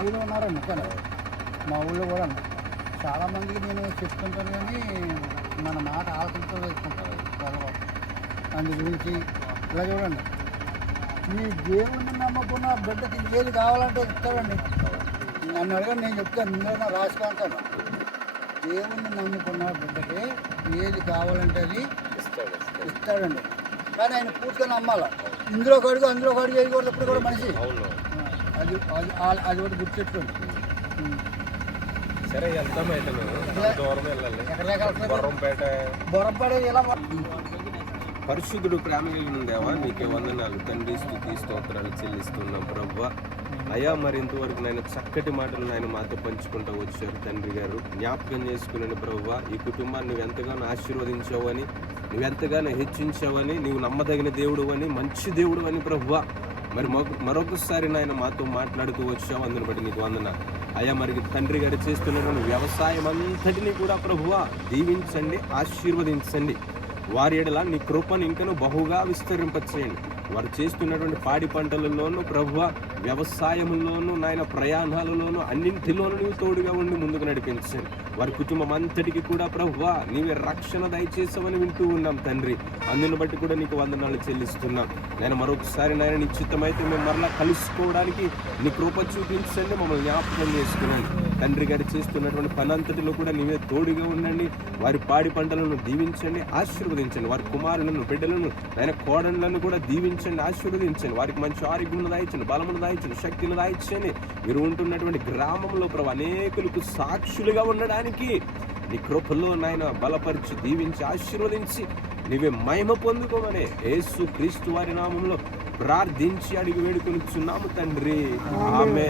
ఐదు ఉన్నారండి కానీ మా ఊళ్ళో కూడా ఉన్నారు చాలామందికి నేను చెప్తుంటాను కానీ మన మాట ఆలకించడం వేసుకుంటారు అందు గురించి ఇలా చూడండి. ఈ దేవుణ్ణి నమ్మకున్న బిడ్డకి ఏది కావాలంటే ఇస్తాడండి. నన్ను అడగండి నేను చెప్తాను నిన్న రాసుకుంటాను దేవుణ్ణి నమ్ముకున్న బిడ్డకి ఏది కావాలంటే అది ఇస్తాడు ఇస్తాడు. ఇస్తాడండి. కానీ ఆయన పూర్తిగా నమ్మాలి? ఇందులో కడుగు అందులో కడుగు వేయకూడదు ఇప్పుడు కూడా మనిషి. అవును. అది అది ఆ- అది ఒకటి గుర్తుపెట్టుకోండి. సరే వెళ్తాం అయితే మేము ఎంత దూరం వెళ్ళాలి. ఎలా పరిశుద్ధుడు ప్రేమ కలిగిన దేవా నీకే వందనాలు. తండ్రి స్థుతి స్తోత్రాలు చెల్లిస్తున్నాం ప్రభు. అయ్యా మరి ఇంతవరకు నేను చక్కటి మాటలు నాయన మాతో పంచుకుంటూ వచ్చారు తండ్రి గారు. జ్ఞాపకం చేసుకున్నాను ప్రభు ఈ కుటుంబాన్ని నువ్వు ఎంతగానో ఆశీర్వదించావని నువ్వు ఎంతగానో హెచ్చించావని నీవు నమ్మదగిన దేవుడు అని మంచి దేవుడు అని ప్రభు. మరి మరొకసారి నాయన మాతో మాట్లాడుతూ వచ్చావు అందుని బట్టి నీకు వందన అయ్యా మరి తండ్రి గారు చేస్తున్నటువంటి వ్యవసాయం అంతటినీ కూడా ప్రభువ దీవించండి ఆశీర్వదించండి. వారి ఎడల నీ కృపను ఇంకను బహుగా విస్తరింపచేయండి. వారు చేస్తున్నటువంటి పాడి పంటలలోనూ ప్రభువ వ్యవసాయంలోనూ నాయన ప్రయాణాలలోనూ అన్నింటిలోనూ తోడుగా ఉండి ముందుకు నడిపించండి. వారి కుటుంబం అంతటికి కూడా ప్రభువా నీవే రక్షణ దయచేసావని వింటూ ఉన్నాం తండ్రి. అందుని బట్టి కూడా నీకు వందనాలు చెల్లిస్తున్నాం. నేను మరొకసారి నాయన నిశ్చితమైతే మేము మరలా కలుసుకోవడానికి నీ కృప చూపించండి మమ్మల్ని జ్ఞాపకం చేసుకున్నాను తండ్రి గారు చేస్తున్నటువంటి పనంతటిలో కూడా నీవే తోడుగా ఉండండి వారి పాడి పంటలను దీవించండి ఆశీర్వదించండి. వారి కుమారులను బిడ్డలను ఆయన కోడళ్ళను కూడా దీవించండి ఆశీర్వదించండి. వారికి మంచి ఆరోగ్యమును దాయించండి బలమును దాయించండి శక్తిని దాయించండి. మీరు ఉంటున్నటువంటి గ్రామంలో ప్రభు అనేకులకు సాక్షులుగా ఉండడానికి నీ కృపలో నాయన బలపరిచి దీవించి ఆశీర్వదించి నీవే మహిమ పొందుకోమని యేసు క్రీస్తు వారి నామంలో ప్రార్థించి అడిగి వేడుకొనిచున్నాము తండ్రి. ఆమె